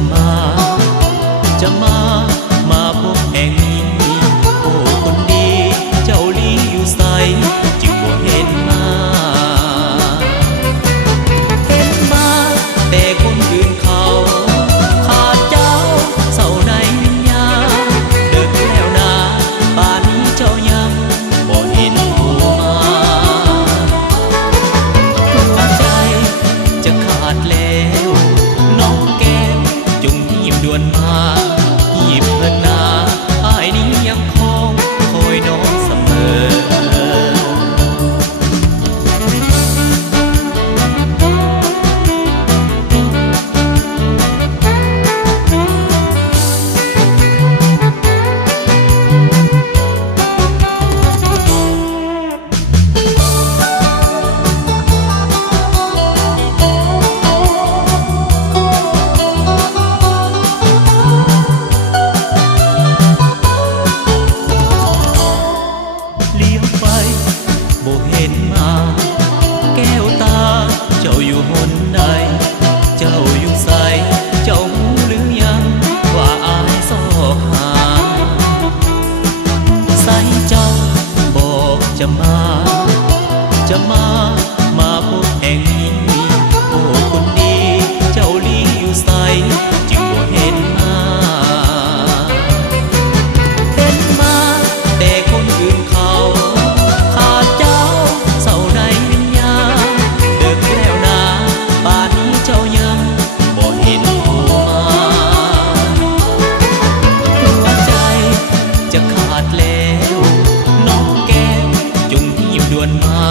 จะมาจะมาพบแห่งนี้โอ้คนดีเจ้าลีอยู่ใสจึงบ่เห็นมาแต่คนอื่นเขาขาดเจ้าเศร้าในวิญญาณเดินแล้วนาป่านนี้เจ้ายังบ่เห็นผู้มาหัวใจจะขาดแล้วน้องแก้วจงรีบด่วนมาหยิบเถิดนาอ้ายนี้ยังคอยน้องเสมอบ่เห็นมาแก้วตาเจ้าอยู่หนใดเจ้าอยู่ใสเจ้ารู้หรือยังว่าอายซอกหาใส่เจ้าบอกจะมาพบแห่งนี้โอ้คนดีเจ้าลีอยู่ใสจึงบ่เห็นมาแต่คนอื่นเขาจะขาดแล้วน้องแก้วจงรีบด่วนมา